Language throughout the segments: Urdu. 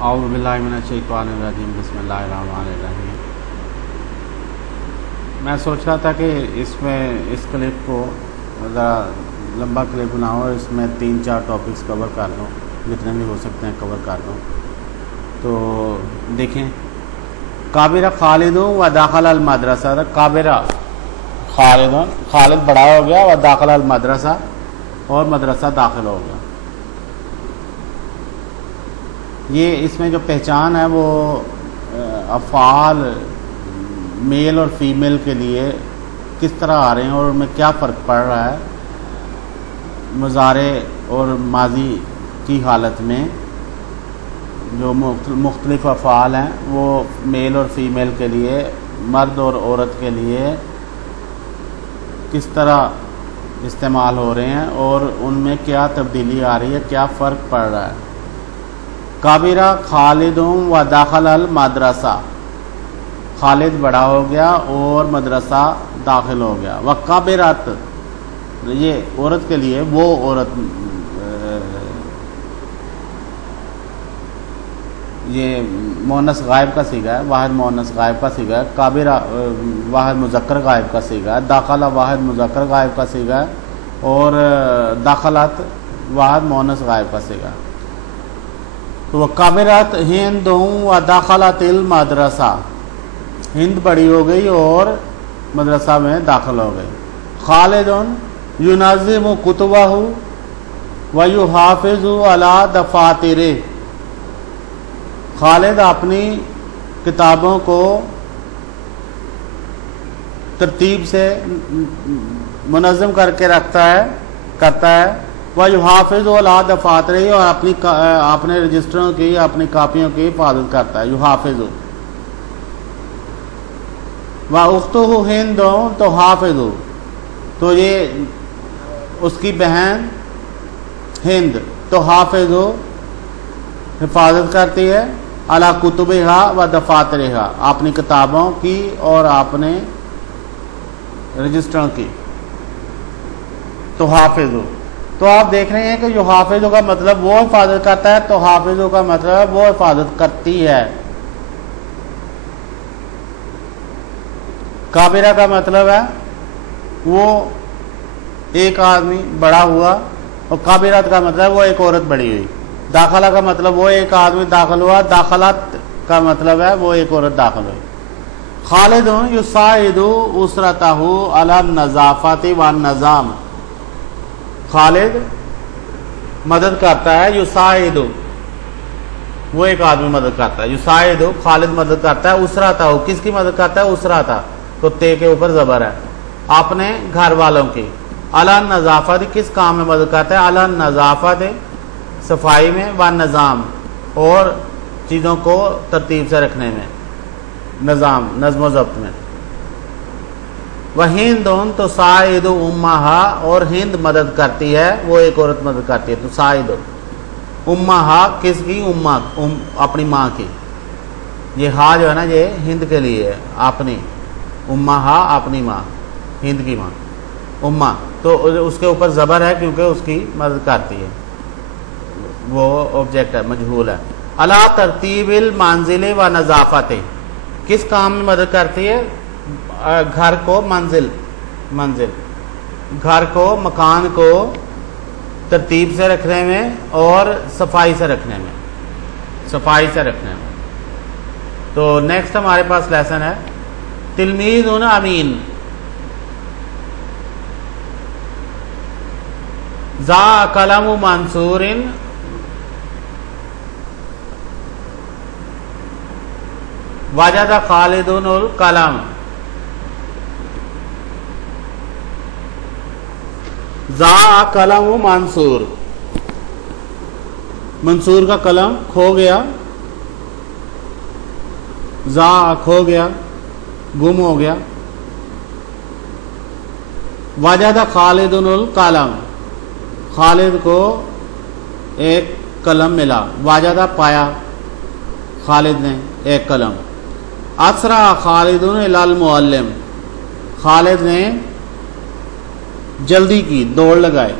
اعوذ باللہ من الشیطان الرجیم بسم اللہ الرحمن الرحیم۔ میں سوچ رہا تھا کہ اس کلپ کو ذرا لمبا کلپ بناؤ اور اس میں 3-4 ٹاپکس کور کر لوں، جتنے بھی ہو سکتے ہیں کور کر لوں۔ تو دیکھیں، کابرہ خالد و داخل المدرسہ، کابرہ خالد بڑا ہو گیا و داخل المدرسہ، اور مدرسہ داخل ہو گیا۔ یہ اس میں جو پہچان ہے وہ افعال میل اور فیمیل کے لیے کس طرح آ رہے ہیں اور ان میں کیا فرق پڑ رہا ہے مضارع اور ماضی کی حالت میں۔ جو مختلف افعال ہیں وہ میل اور فیمیل کے لیے، مرد اور عورت کے لیے کس طرح استعمال ہو رہے ہیں اور ان میں کیا تبدیلی آ رہی ہے، کیا فرق پڑ رہا ہے۔ کابرہ خالد و داخل المدرسہ، خالد بڑا ہو گیا اور مدرسہ داخل ہو گیا۔ وکابرات، یہ عورت کے لیے، وہ عورت، یہ مؤنث غائب کا صیغہ ہے، واحد مؤنث غائب کا صیغہ ہے۔ کابرہ واحد مذکر غائب کا صیغہ ہے، داخلہ واحد مذکر غائب کا صیغہ ہے، اور داخلات واحد مؤنث غائب کا صیغہ ہے۔ تو کابرات ہند و داخلت المدرسہ، ہند بڑی ہو گئی اور مدرسہ میں داخل ہو گئی۔ خالد ینظم کتبہ و یحافظ علی دفاتر، خالد اپنی کتابوں کو ترتیب سے منظم کر کے کرتا ہے۔ وَيُحَافِظُ عَلَىٰ دَفَاتِرِهِ، اور اپنے رجسٹروں کی، اپنی کاپیوں کی حفاظت کرتا ہے، یحافظ۔ وَأُخْتُهُ هِنْدٌ تُحَافِظُ، تو یہ اس کی بہن ہند تحافظ، حفاظت کرتی ہے، عَلَىٰ كُتُبِهَا وَدَفَاتِرِهَا، اپنی کتابوں کی اور اپنے رجسٹروں کی، تحافظ۔ تو آپ دیکھ رہے ہیں کہ یحافظ کا مطلب وہ حفاظت کرتا ہے، تحافظ کا مطلب وہ حفاظت کرتی ہے۔ کابرہ کا مطلب ہے وہ ایک آدمی بڑا ہوا، اور کابرات کا مطلب وہ ایک عورت بڑی ہوئی۔ داخلہ کا مطلب وہ ایک آدمی داخل ہوا، داخلات کا مطلب ہے وہ ایک عورت داخل ہوئی۔ خالد یساعد اسرتہ علی النظافۃ والنظام، خالد مدد کرتا ہے، یساعد وہ ایک آدمی مدد کرتا ہے، یساعد خالد مدد کرتا ہے، اسرتہ کس کی مدد کرتا ہے؟ اسرتہ، تو تے کے اوپر زبر ہے، اپنے گھر والوں کی۔ علی النظافۃ، کس کام میں مدد کرتا ہے؟ علی النظافۃ، صفائی میں، والنظام، اور چیزوں کو ترتیب سے رکھنے میں، نظام، نظم و ضبط میں۔ وَهِنْدٌ تُسَاعِدُ أُمَّهَا، اور ہند مدد کرتی ہے، وہ ایک عورت مدد کرتی ہے، تُسَاعِدُ أُمَّهَا، کس کی؟ اپنی ماں کی۔ یہ ہا جو ہے نا، یہ ہند کے لیے ہے، اپنی، أُمَّهَا اپنی ماں، ہند کی ماں، امّا، تو اس کے اوپر زبر ہے کیونکہ اس کی مدد کرتی ہے، وہ آبجیکٹ ہے، مجہول ہے۔ عَلَىٰ ترتیب المنزل و نظافت، کس کام میں مدد کرتی ہے؟ گھر کو، منزل، گھر کو، مکان کو ترتیب سے رکھنے میں اور صفائی سے رکھنے میں، تو نیکسٹ ہمارے پاس لیسن ہے تلمیذ امین، ذا قلم منصور وجد خالد القلم، ذا قلم منصور، منصور کا قلم کھو گیا، ذا کھو گیا، گم ہو گیا۔ وجد خالد القلم، خالد کو ایک قلم ملا، واجدہ پایا خالد نے ایک قلم۔ اسرع خالد الی المعلم، خالد نے جلدی کی، دوڑ لگائے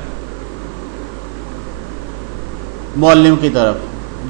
معلم کی طرف،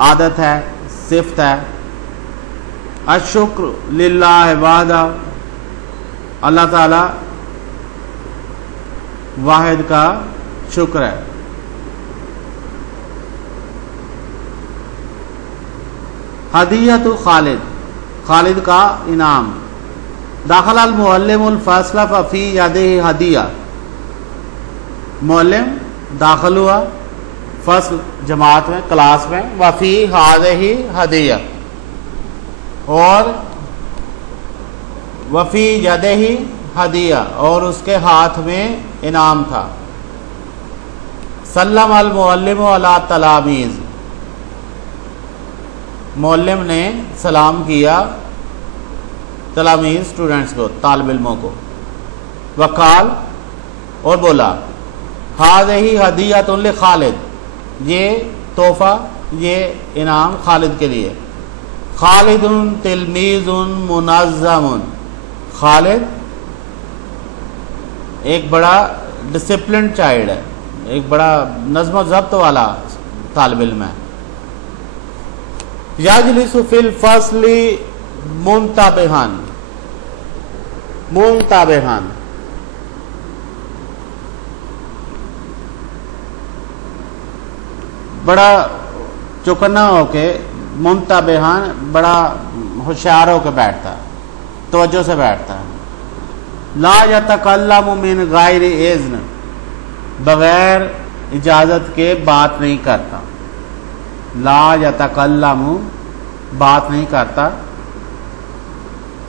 عادت ہے، صفت ہے. الشکر للہ وحدہ، اللہ تعالی واحد کا شکر ہے. ہدیۃ خالد، خالد کا انعام. داخل المعلم الفصل ففی یدہ ہدیہ، معلم داخل ہوا فصل جماعت میں، کلاس میں. وفی ہذہ ہدیہ، اور وفی یدہ ہدیہ، اور اس کے ہاتھ میں انعام تھا. سلم المعلم علی تلاميذ، معلم نے سلام کیا تلاميذ اسٹوڈنٹس کو، طالب علموں کو. وقال، اور بولا، ہذہ ہدیۃ لخالد، یہ تحفہ، یہ انعام خالد کے لیے. خالد تلمیذ منظم، خالد ایک بڑا ڈسپلنڈ چائلڈ ہے، ایک بڑا نظم و ضبط والا طالب علم ہے. یجلس فی الفصل منتبہاً، منتبہاً بڑا چوکنا ہو کے، منتبہاً بڑا ہوشیار ہو کے بیٹھتا، توجہ سے بیٹھتا ہے. لا یتکلم من غیر اذن، بغیر اجازت کے بات نہیں کرتا. لا یتکلم، بات نہیں کرتا،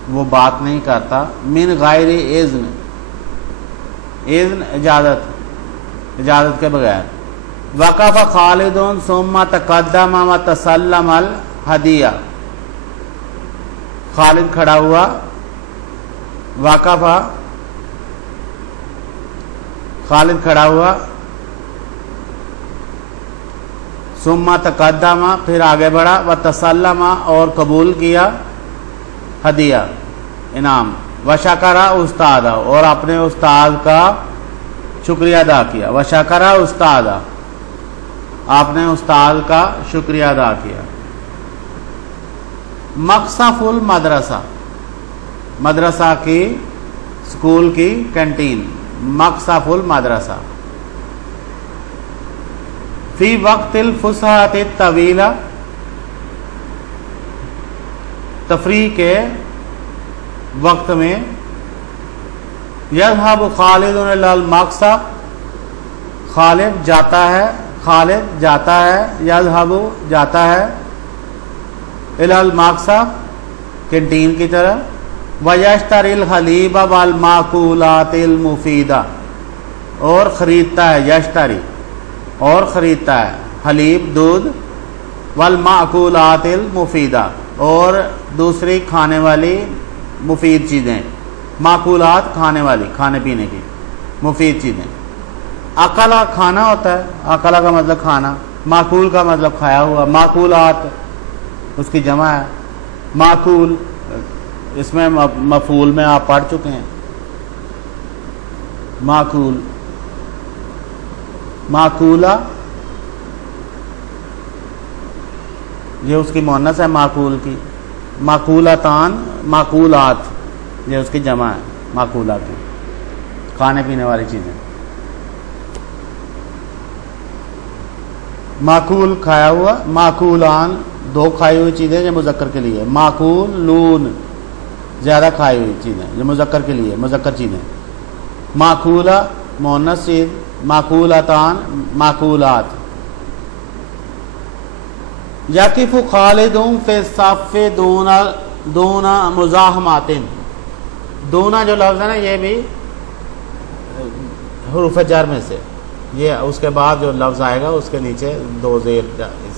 وہ بات نہیں کرتا. من غیر اذن، اذن اجازت، اجازت کے بغیر. وقف خالد ثم تقدم وتسلم الہدیہ، خالد کھڑا ہوا. وقف، خالد کھڑا ہوا. ثم تقدم، پھر آگے بڑھا. وتسلم، اور قبول کیا ہدیہ، انعام. وشکر استاد، اور اپنے استاد کا شکریہ ادا کیا. وشکر استاد، آپ نے استاد کا شکریہ ادا کیا. مقصف المدرسہ، مدرسہ کی، اسکول کی کینٹین. مقصف المدرسہ. فی وقت الفسحۃ الطویلہ، تفریح کے وقت میں. یذهب خالد الی المقصف، خالد جاتا ہے، خالد جاتا ہے. یذهب جاتا ہے، الی المقصف کینٹین کی طرف. ویشتری الحلیب والمأکولات المفیدہ، اور خریدتا ہے. یشتری، اور خریدتا ہے. حلیب دودھ، والمأکولات المفیدہ، اور دوسری کھانے والی مفید چیزیں. مأکولات کھانے والی، کھانے پینے کی مفید چیزیں. اکلا کھانا ہوتا ہے، اکلا کا مطلب کھانا، ماکول کا مطلب کھایا ہوا. ماکولات اس کی جمع ہے. ماکول اس میں مفعول میں آپ پڑھ چکے ہیں. ماکول، ماکولہ یہ اس کی مؤنث ہے، ماکول کی. ماکولتان، ماکولات یہ اس کی جمع ہے، ماکولہ کی، کھانے پینے والی چیزیں. ماکول کھایا ہوا. ماکولان دو کھائی ہوئی چیزیں، یہ مذکر کے لیے. ماکولون زیادہ کھائی ہوئی چیزیں، یہ مذکر کے لیے، مذکر چیزیں. ماکولہ مؤنث چیز. ماکولتان ماکولات. یقف خالد فی الصف دون مزاحمات. دونا جو لفظ ہے نا، یہ بھی حروف جر میں سے، یہ اس کے بعد جو لفظ آئے گا اس کے نیچے دو زیر،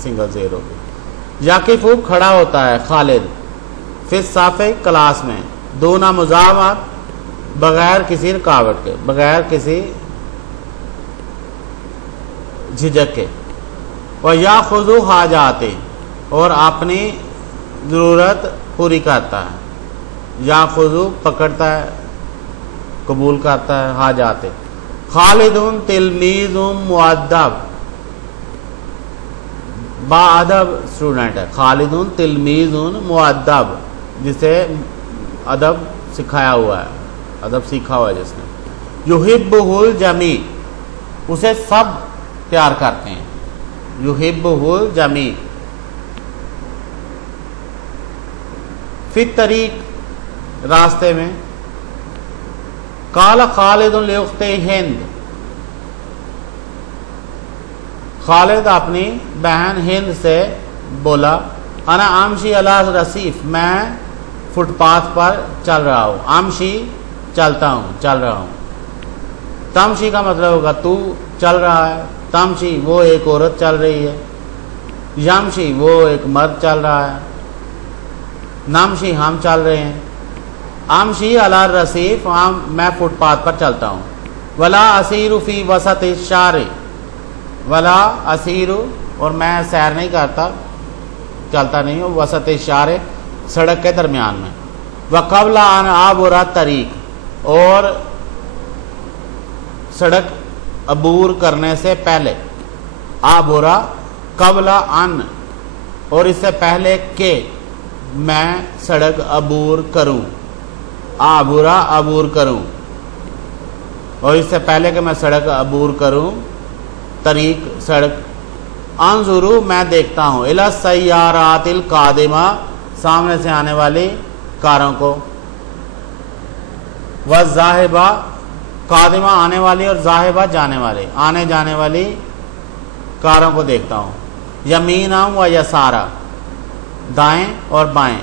سنگل زیر ہوگی. یقف کھڑا ہوتا ہے خالد، فی الصف کلاس میں. دونا مزاحمات، بغیر کسی رکاوٹ کے، بغیر کسی جھجک کے. وَيَأْخُذُ حَاجَاتِ، اور اپنی ضرورت پوری کرتا ہے. یاخذ پکڑتا ہے، قبول کرتا ہے. حاجات. خالد تلمیذ مؤدب، با ادب اسٹوڈنٹ ہے. خالدون تلمیذون مؤدب جسے ادب سکھایا ہوا ہے, ادب سیکھا ہوا ہے جس نے. یحبہ الجمیع اسے سب پیار کرتے ہیں. یحبہ الجمیع. فی الطریق راستے میں. قال خالد لاخت ہند خالد اپنی بہن ہند سے بولا انا امشی علی رصیف میں فٹ پاتھ پر چل رہا ہوں. امشی چلتا ہوں, چل رہا ہوں. تمشی کا مطلب ہوگا تو چل رہا ہے. تمشی وہ ایک عورت چل رہی ہے. یمشی وہ ایک مرد چل رہا ہے. نمشی ہم چل رہے ہیں. امشی علی الرصیف میں فٹ پاتھ پر چلتا ہوں. ولا اسیر فی وسط الشارع ولا اسیر اور میں سیر نہیں کرتا, چلتا نہیں ہوں. وسط الشارع سڑک کے درمیان میں. وقبل ان عبر الطریق اور سڑک عبور کرنے سے پہلے. عبر قبل ان اور اس سے پہلے کہ میں سڑک عبور کروں. عبورا عبور کروں اور اس سے پہلے کہ میں سڑک عبور کروں. طریق سڑک. انظرو میں دیکھتا ہوں. الی السیارات القادمہ سامنے سے آنے والی کاروں کو. والذاہبہ قادمہ آنے والی اور ذاہبہ جانے والی آنے جانے والی کاروں کو دیکھتا ہوں. یمینا و یسارا دائیں اور بائیں.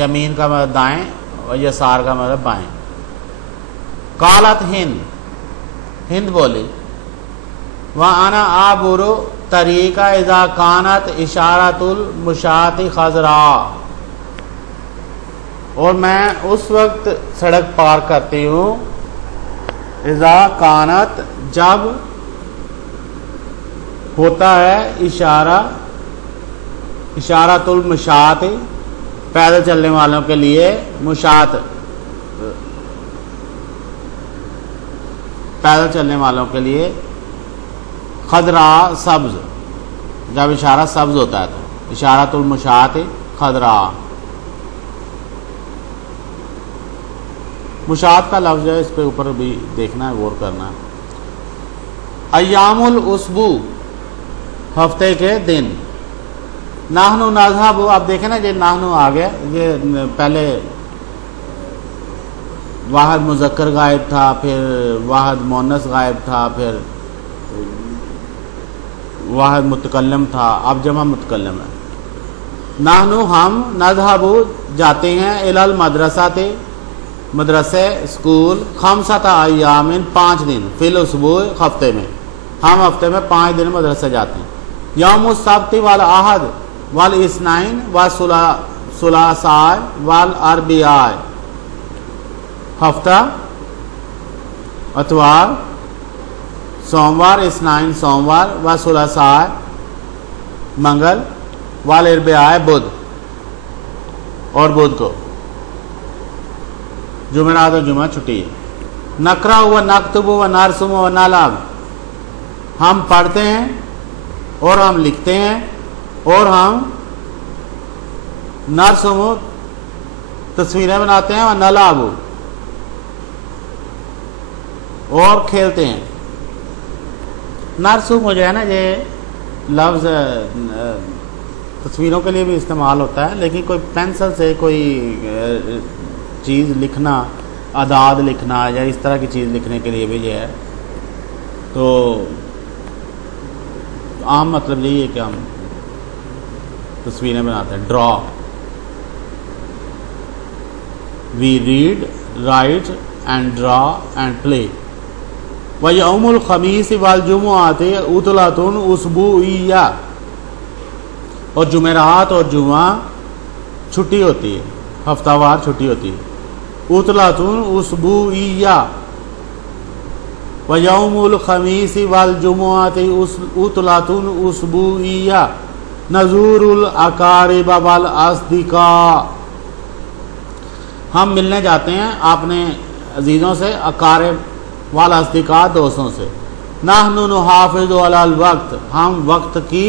یمین کا مطلب دائیں اور یسار کا مطلب بائیں. قالت ہند ہند بولی وَأَنَا أَعْبُرُ طَرِيقَ إِذَا كَانَتْ إِشَارَةُ الْمُشَاةِ خَضْرَاءَ اور میں اس وقت سڑک پار کرتی ہوں. اذا کانت جب ہوتا ہے اشارۃ المشاۃ پیدل چلنے والوں کے لیے. مشاۃ پیدل چلنے والوں کے لیے. خضراء سبز جب اشارہ سبز ہوتا ہے تو اشارۃ المشاۃ خضراء. مشاۃ کا لفظ ہے, اس پہ اوپر بھی دیکھنا ہے, غور کرنا ہے. ایام الاسبوع ہفتے کے دن. نحن نذهب اب دیکھیں نا یہ نحن آ گیا. یہ پہلے واحد مذکر غائب تھا, پھر واحد مؤنث غائب تھا, پھر واحد متکلم تھا, اب جمع متکلم ہے. نحن ہم نذهب جاتے ہیں الی المدرسۃ مدرسے اسکول. 5 ایام 5 دن. فی الاسبوع ہفتے میں. ہم ہفتے میں 5 دن مدرسے جاتے ہیں. یوم السبت والاحد والاثنین والثلاثاء والاربعاء ہفتہ اتوار سوموار اثنین سوموار والثلاثاء منگل والاربعاء بدھ اور بدھ کو. جمعرات اور جمعہ چھٹی ہے. نقرأ و نکتب و نرسم و نلعب ہم پڑھتے ہیں اور ہم لکھتے ہیں اور ہم نرسم تصویریں بناتے ہیں اور نلعب اور کھیلتے ہیں. نرسم جو ہے نا یہ لفظ تصویروں کے لیے بھی استعمال ہوتا ہے, لیکن کوئی پینسل سے کوئی چیز لکھنا, اعداد لکھنا یا اس طرح کی چیز لکھنے کے لیے بھی یہ ہے. تو عام مطلب یہی ہے کہ ہم تصویریں بناتے ہیں. Draw. We read write and draw and play. وَيَوْمُ الْخَمِيسِ وَالْجُمُعَةِ عُطْلَةٌ أُسْبُوعِيَّةٌ اور جمعرات اور جمعہ چھٹی ہوتی ہے, ہفتہ وار چھٹی ہوتی ہے. عُطْلَةٌ أُسْبُوعِيَّةٌ وَيَوْمُ الْخَمِيسِ وَالْجُمُعَةِ عُطْلَةٌ أُسْبُوعِيَّةٌ نَزُورُ الْأَقَارِبَ وَالْأَصْدِقَاءَ ہم ملنے جاتے ہیں اپنے عزیزوں سے. اقارب والاصدقاء دوستوں سے. نحن نحافظ علی الوقت ہم وقت کی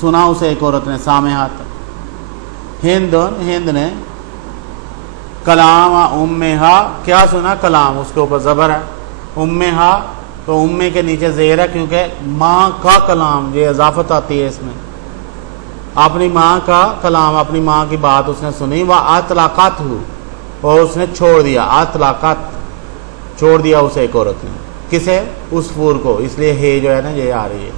سنا اسے ایک عورت نے، سامعات ہند نے کلام امہا، کیا سنا؟ کلام، اس کے اوپر زبر ہے، امہا تو امے کے نیچے زیر ہے کیونکہ ماں کا کلام، یہ اضافت آتی ہے اس میں، اپنی ماں کا کلام، اپنی ماں کی بات اس نے سنی، وَأَطْلَقَتْهُ اور اس نے چھوڑ دیا، اطلاقت چھوڑ دیا اسے ایک عورت نے، کسے؟ عصفور کو، اس لیے ہے جو ہے نا یہ آ رہی ہے۔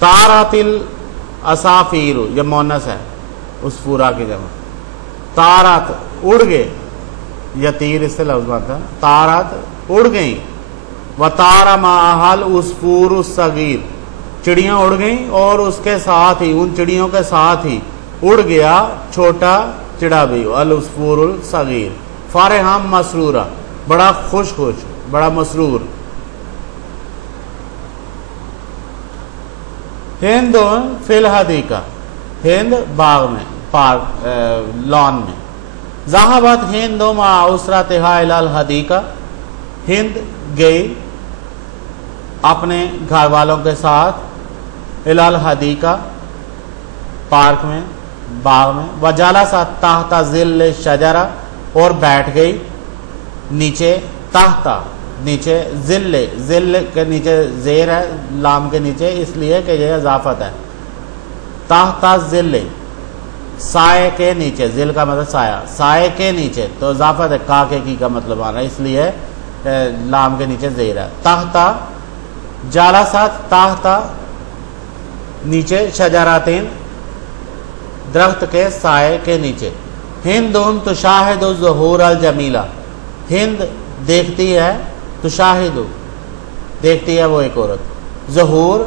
طارت العصافیر، یہ مؤنث ہے، عصفورہ کی جمع، طارت اڑ گئے، یطیر اس سے لفظ بنتا ہے، طارت اڑ گئیں، وطار معها العصفور الصغیر، چڑیاں اڑ گئیں اور اس کے ساتھ ہی، ان چڑیوں کے ساتھ ہی اڑ گیا چھوٹا چڑا بھی، العصفور الصغیر، فرحا مسرورا، بڑا خوش بڑا مسرور۔ ہند فی الحدیقہ، ہند باغ میں، پارک لان میں، ذہبت ہند مع اسرتها الی الحدیقہ، ہند گئی اپنے گھر والوں کے ساتھ الی الحدیقہ، پارک میں، باغ میں، وجلست تحت ظل الشجرہ اور بیٹھ گئی نیچے، تحت نیچے، ظل کے نیچے زیر ہے لام کے نیچے اس لیے کہ یہ اضافت ہے، تحت ظل سائے کے نیچے، ظل کا مطلب سایہ، سائے کے نیچے تو اضافت ہے، کا کے کی کا مطلب آ رہا ہے اس لیے لام کے نیچے زیر ہے، تحت جالسات، تحت نیچے، شجراتین درخت کے سائے کے نیچے، ہند تشاہد الظہور الجمیلہ، ہند دیکھتی ہے، تشاہد دیکھتی ہے وہ ایک عورت، ظہور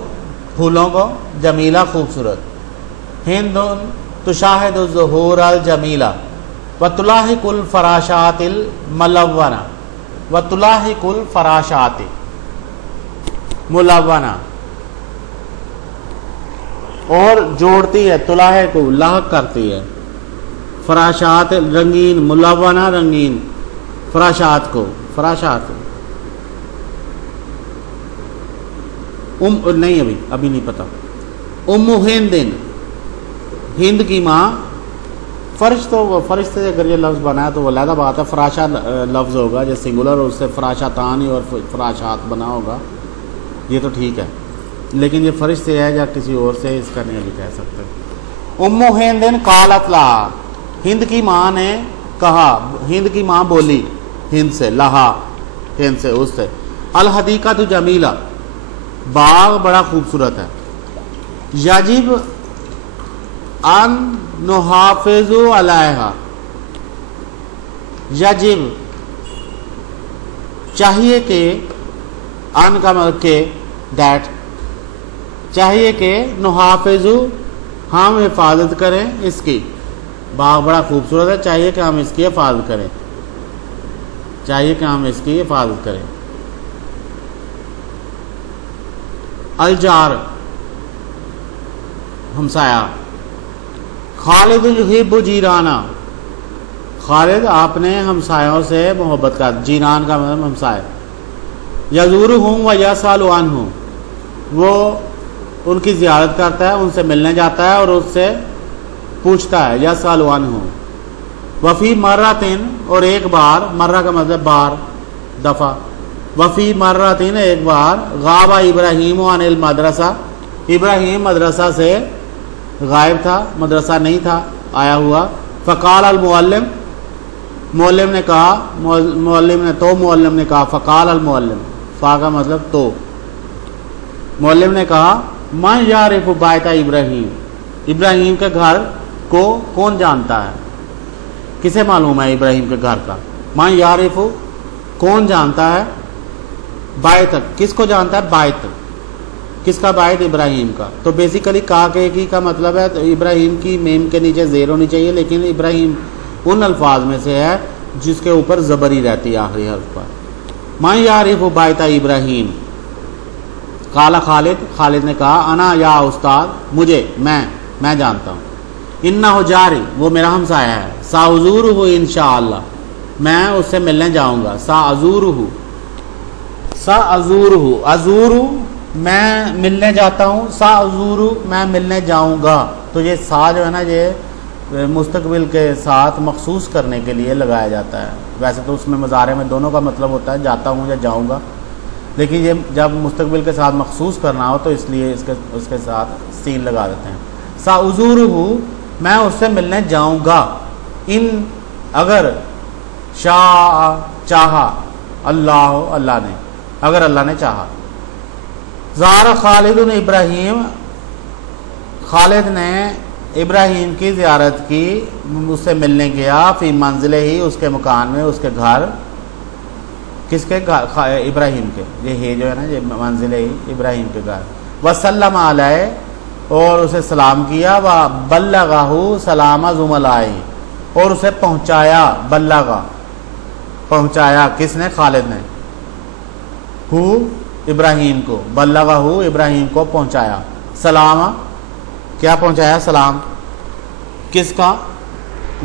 پھولوں کو، جمیلہ خوبصورت، ہند تشاہد الظہور الجمیلہ، وتلاحق الفراشات الملونہ، وتلاحق الفراشات ملونہ، اور جوڑتی ہے، تلاحق لاحق کرتی ہے، فراشات رنگین، ملونہ رنگین، فراشات کو، فراشات نہیں ابھی نہیں پتا، ام ہندن، ہند کی ماں، فرش تو فرش سے اگر یہ لفظ بنا ہے تو وہ علیحدہ بات ہے، فراشا لفظ ہوگا جو سنگولر، اس سے فراشاتان اور فراشات بنا ہوگا، یہ تو ٹھیک ہے، لیکن یہ فرش سے ہے یا کسی اور سے اس کا نہیں ابھی کہہ سکتے۔ ام ہندن قالت لہا، ہند کی ماں نے کہا، ہند کی ماں بولی ہند سے، لہا ہند سے، اس سے، الحدیقۃ جمیلہ، باغ بڑا خوبصورت ہے، یجب ان نحافظ علیہا، یجب چاہیے کہ، ان کا مطلب کہ دیٹ، چاہیے کہ نحافظ ہم حفاظت کریں اس کی، باغ بڑا خوبصورت ہے، چاہیے کہ ہم اس کی حفاظت کریں، چاہیے کہ ہم اس کی حفاظت کریں۔ الجار ہمسایہ، خالد یحب جیرانہ، خالد اپنے ہمسایوں سے محبت کا، جیران کا مطلب ہمسائے، یزورہم و یسأل عنہم، وہ ان کی زیارت کرتا ہے، ان سے ملنے جاتا ہے اور اس سے پوچھتا ہے، یسأل عنہم، وفی مرتن، اور ایک بار، مرہ کا مطلب بار، دفعہ، وفی مرتن ایک بار، غاب ابراہیم عن المدرسہ، ابراہیم مدرسہ سے غائب تھا، مدرسہ نہیں تھا آیا ہوا، فقال المعلم، معلم نے کہا، معلم نے کہا، فقال المعلم، فا کا مطلب تو، معلم نے کہا، من یعرف بیت ابراہیم، ابراہیم کے گھر کو کون جانتا ہے، کسے معلوم ہے ابراہیم کے گھر کا، من یعرف کون جانتا ہے، بائت کس کو جانتا ہے، بائت کس کا، بائت ابراہیم کا، تو بیسیکلی کا کے کی کا مطلب ہے تو ابراہیم کی میم کے نیچے زیر ہونی چاہیے، لیکن ابراہیم ان الفاظ میں سے ہے جس کے اوپر زبری رہتی ہے آخری حرف پر، من یعرف بائت ابراہیم، قال خالد، خالد نے کہا، انا یا استاد، مجھے، میں جانتا ہوں، انہ جاری، وہ میرا ہمسایہ ہے، سأزورہ انشاءاللہ، میں اس سے ملنے جاؤں گا، سأزورہ، ازور میں ملنے جاتا ہوں، سا ازورو میں ملنے جاؤں گا، تو یہ سا جو ہے نا یہ مستقبل کے ساتھ مخصوص کرنے کے لیے لگایا جاتا ہے. ویسے تو اس میں مضارع میں دونوں کا مطلب ہوتا ہے جاتا ہوں یا جاؤں گا، لیکن یہ جب مستقبل کے ساتھ مخصوص کرنا ہو تو اس لیے اس کے ساتھ سین لگا دیتے ہیں. سا ازورو میں اس سے ملنے جاؤں گا، ان اگر شاء چاہا، اللہ نے، اگر اللہ نے چاہا. زار خالد ابراہیم، خالد نے ابراہیم کی زیارت کی، اس سے ملنے گیا، فی منزل ہی اس کے مکان میں، اس کے گھر، کس کے گھر؟ ابراہیم کے. یہ جو ہے نا یہ منزل ہی ابراہیم کے گھر. وسلم علیہ اور اسے سلام کیا، وبلغہ سلام زملائہ اور اسے پہنچایا، بلغہ پہنچایا، کس نے؟ خالد نے، ہو ابراہیم کو، بلغہ ابراہیم کو پہنچایا، سلام کیا پہنچایا؟ سلام کس کا؟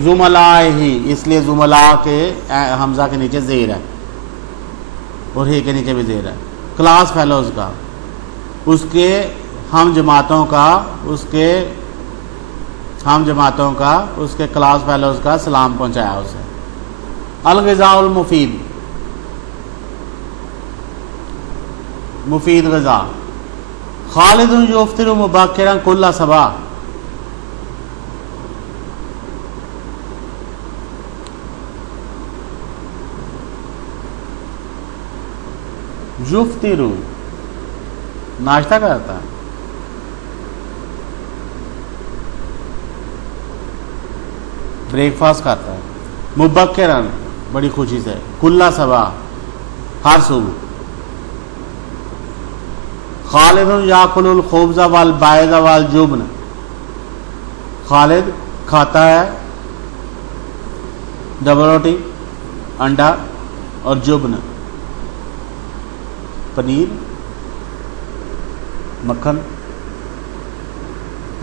زملائہ ہی، اس لیے زملاء کے حمزہ کے نیچے زیر ہے اور ہی کے نیچے بھی زیر ہے. کلاس فیلوز کا، اس کے ہم جماعتوں کا، اس کے ہم جماعتوں کا، اس کے کلاس فیلوز کا سلام پہنچایا اسے. الغذاء المفید، مفید غذا. خالد یفطر مبکرا کل صباح، یفطر ناشتہ کرتا ہے، بریک فاسٹ کرتا ہے، مبکرا بڑی خوشی سے، کل صباح ہر صبح. خالد یاکل الخبز والبیض والجبن، خالد کھاتا ہے ڈبل روٹی، انڈا اور جبن پنیر، مکھن،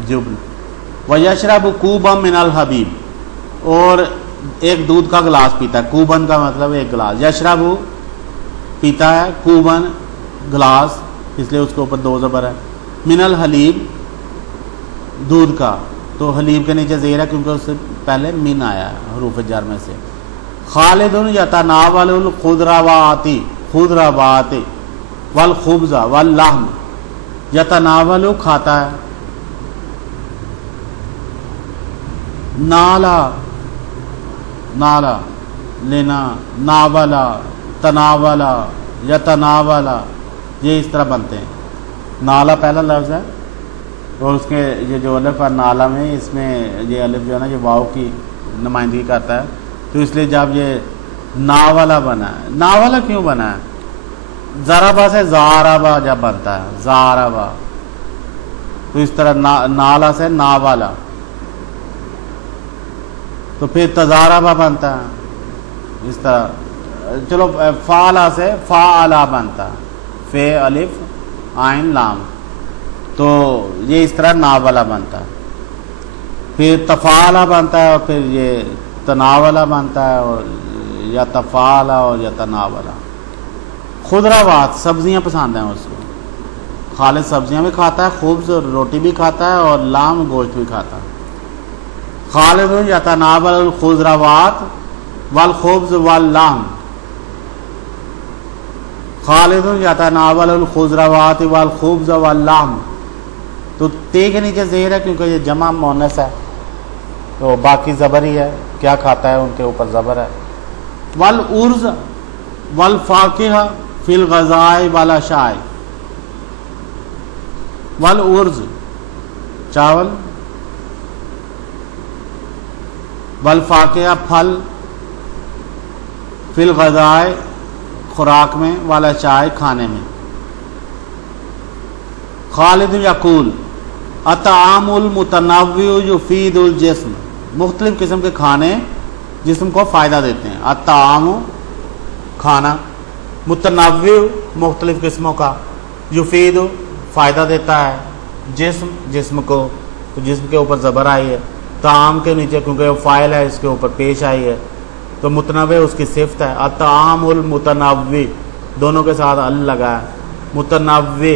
جبن. ویشرب کوبا من الحبیب اور ایک دودھ کا گلاس پیتا ہے. کوبن کا مطلب ایک گلاس، یشرب پیتا ہے، کوبن گلاس، اس لیے اس کے اوپر دو زبر ہے. من الحلیب دودھ کا، تو حلیب کے نیچے زیر ہے کیونکہ اس سے پہلے من آیا ہے حروف جر میں سے. خالد یتناول الخضروات، خضروات والخبز واللحم، یتناول کھاتا ہے، نالا نالا لینا، ناولا تناولا یتناولا، یہ اس طرح بنتے ہیں. نالا پہلا لفظ ہے اور اس کے یہ جو الف ہے نالا میں، اس میں یہ الف جو ہے نا یہ واو کی نمائندگی کرتا ہے، تو اس لیے جب یہ ناولا بنا ہے. ناولا کیوں بنا ہے؟ ضربا سے زاربا جب بنتا ہے، زاربا، تو اس طرح نالا سے ناوالا، تو پھر تزاربا بنتا ہے اس طرح. چلو فالا سے فالا بنتا ہے، فے الف عین لام، تو یہ اس طرح ناولا بنتا ہے. پھر تفالا بنتا ہے اور پھر یہ تناولا بنتا ہے، اور یا تفالا اور یا تناولا. خضروات سبزیاں پسند ہیں اس کو، خالد سبزیاں بھی کھاتا ہے، خبز روٹی بھی کھاتا ہے اور لام گوشت بھی کھاتا ہے. خالد یتناول الخضروات والخبز واللحم، خالد یتناول الخضروات والخبز واللحم، تو تے کے نیچے زیر ہے کیونکہ یہ جمع مؤنث ہے، تو باقی زبر ہی ہے، کیا کھاتا ہے ان کے اوپر زبر ہے. والارز والفاکہہ فی الغذاء والعشاء، والارز چاول، والفاکہہ پھل، فی الغذاء خوراک میں، والعشاء کھانے میں. خالد یقول الطعام المتنوع یفید الجسم، مختلف قسم کے کھانے جسم کو فائدہ دیتے ہیں. الطعام کھانا، متنوع مختلف قسموں کا، یفید فائدہ دیتا ہے، جسم کو، تو جسم کے اوپر زبر آئی ہے، طعام کے نیچے کیونکہ وہ فاعل ہے اس کے اوپر پیش آئی ہے، تو متنوع اس کی صفت ہے. الطعام المتنوع دونوں کے ساتھ ال لگا ہے، متنوع